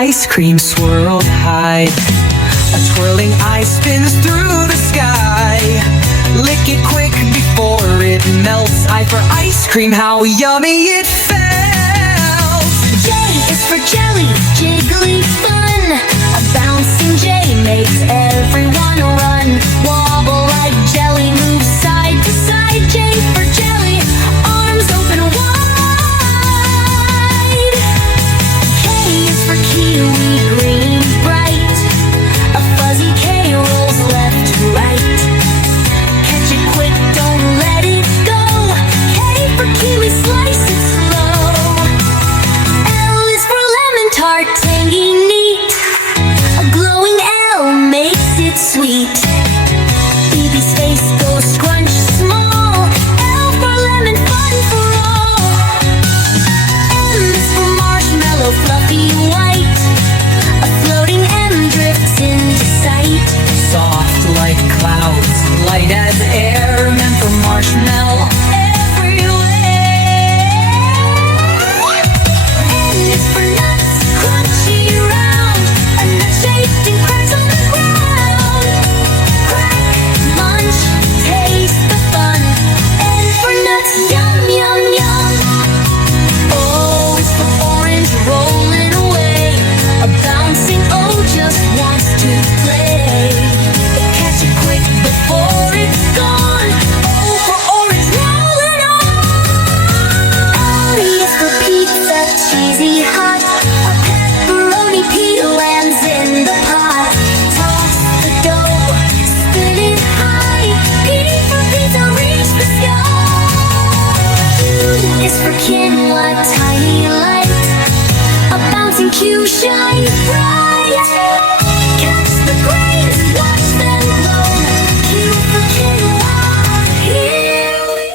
ice cream swirled high. A twirling eye spins through the sky. Lick it quick before it melts. I for ice cream, how yummy it felt. J is for jelly, jiggly fun. A bouncing J makes everyone run. Wobble like jelly, move side to side. J for jelly, arms open wide. K is for kiwi, green, bright. A fuzzy K rolls left to right. Catch it quick, don't let it go. K for kiwi, slice it slow. L is for lemon tart, tangy, neat. A glowing L makes it sweet. Baby's face goes scrunch small. L for lemon, fun for all. M is for marshmallow, fluffy white. A floating M drifts into sight. Soft like clouds, light as air, meant for marshmallow everywhere. N is for nuts, crunchy round. A nut shaped and cracks on the ground. Crack, munch, taste the fun. N for nuts, yum, yum, yum. O is for orange, rolling away. A bouncing O just wants to play. Catch it quick before it's gone. O for orange, rolling on. L is for pizza, cheesy hot. A pepperoni pita lands in the pot. Toss the dough, spin it high. P for pizza, reach the sky. Q is for quinoa, tiny light. A bouncing Q shine bright. Catch the grains, watch them glow. Q for quinoa, here we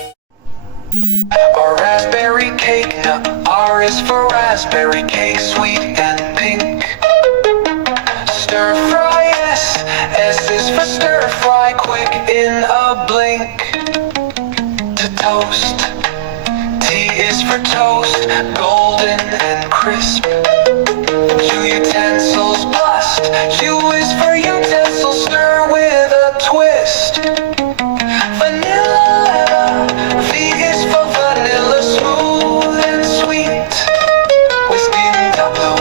A raspberry cake, now R is for raspberry cake, sweet and pink. Stir fry S, S is for stir fry, quick in a blink. To toast, T is for toast, golden and crisp. U utensils bust, U is for utensil, stir with a twist. Vanilla, V is for vanilla, smooth and sweet. Whisking double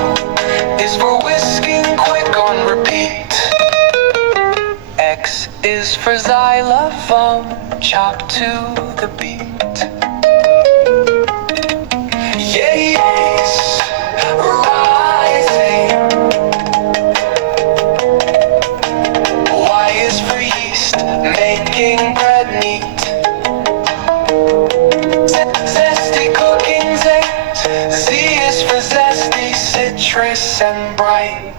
is for whisking quick on repeat. X is for xylophone, chop to the beat. Yes, rising. Y is for yeast, making bread neat. Zesty cooking zest. Z is for zesty, citrus and bright.